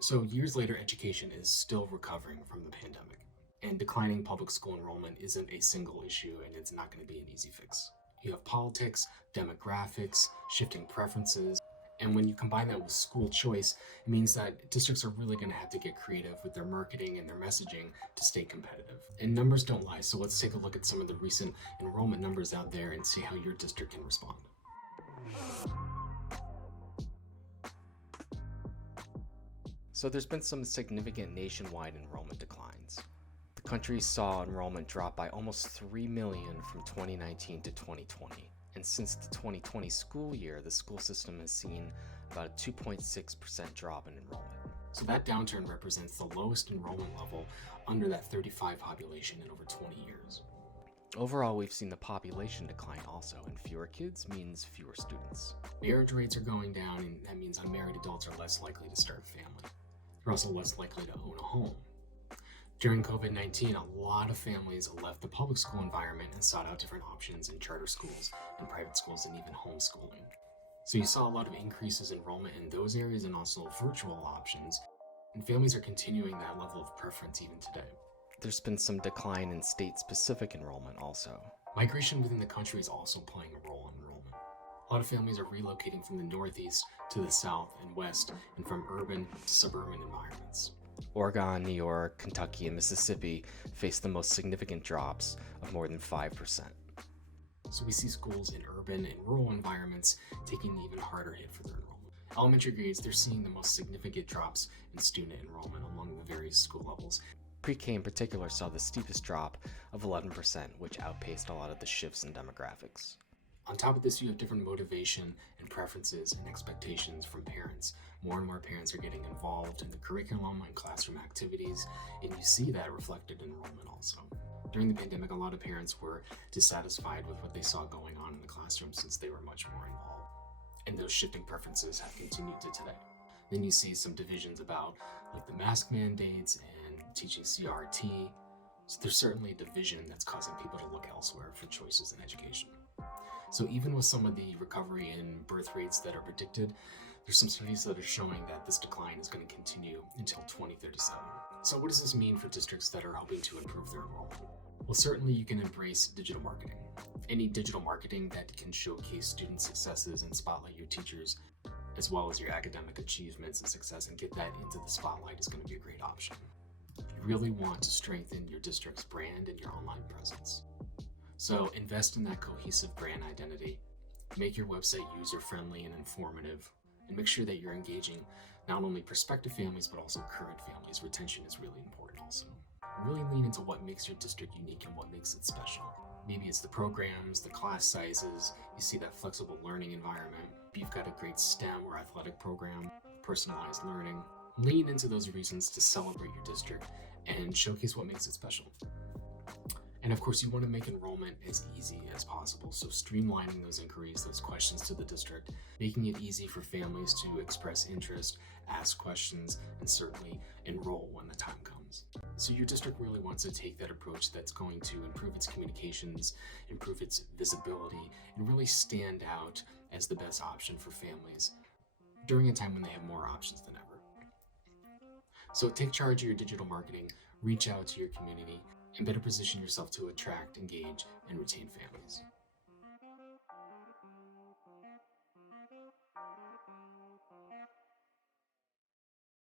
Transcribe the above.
So, years later, education is still recovering from the pandemic. And declining public school enrollment isn't a single issue, and it's not going to be an easy fix. You have politics, demographics, shifting preferences, and when you combine that with school choice, it means that districts are really going to have to get creative with their marketing and their messaging to stay competitive. And numbers don't lie, so let's take a look at some of the recent enrollment numbers out there and see how your district can respond. So there's been some significant nationwide enrollment declines. The country saw enrollment drop by almost 3 million from 2019 to 2020. And since the 2020 school year, the school system has seen about a 2.6% drop in enrollment. So that downturn represents the lowest enrollment level under that 35 population in over 20 years. Overall, we've seen the population decline also, and fewer kids means fewer students. Marriage rates are going down, and that means unmarried adults are less likely to start a family. They're also less likely to own a home. During COVID-19, a lot of families left the public school environment and sought out different options in charter schools and private schools and even homeschooling. So you saw a lot of increases in enrollment in those areas and also virtual options, and families are continuing that level of preference even today. There's been some decline in state-specific enrollment also. Migration within the country is also playing a role in enrollment. A lot of families are relocating from the Northeast to the South and West, and from urban to suburban environments. Oregon, New York, Kentucky, and Mississippi face the most significant drops of more than 5%. So we see schools in urban and rural environments taking an even harder hit for their enrollment. Elementary grades, they're seeing the most significant drops in student enrollment among the various school levels. Pre-K in particular saw the steepest drop of 11%, which outpaced a lot of the shifts in demographics. On top of this, you have different motivation and preferences and expectations from parents. More and more parents are getting involved in the curriculum and classroom activities, and you see that reflected in enrollment also. During the pandemic, a lot of parents were dissatisfied with what they saw going on in the classroom since they were much more involved. And those shifting preferences have continued to today. Then you see some divisions about like the mask mandates and teaching CRT. So there's certainly a division that's causing people to look elsewhere for choices in education. So even with some of the recovery in birth rates that are predicted, there's some studies that are showing that this decline is going to continue until 2037. So what does this mean for districts that are hoping to improve their enrollment? Well, certainly you can embrace digital marketing. Any digital marketing that can showcase student successes and spotlight your teachers, as well as your academic achievements and success, and get that into the spotlight is going to be a great option. You really want to strengthen your district's brand and your online presence. So invest in that cohesive brand identity, make your website user-friendly and informative, and make sure that you're engaging not only prospective families, but also current families. Retention is really important also. Really lean into what makes your district unique and what makes it special. Maybe it's the programs, the class sizes, you see that flexible learning environment, you've got a great STEM or athletic program, personalized learning. Lean into those reasons to celebrate your district and showcase what makes it special. And of course, you want to make enrollment as easy as possible. So streamlining those inquiries, those questions to the district, making it easy for families to express interest, ask questions, and certainly enroll when the time comes. So your district really wants to take that approach that's going to improve its communications, improve its visibility, and really stand out as the best option for families during a time when they have more options than ever. So take charge of your digital marketing, reach out to your community, and better position yourself to attract, engage, and retain families.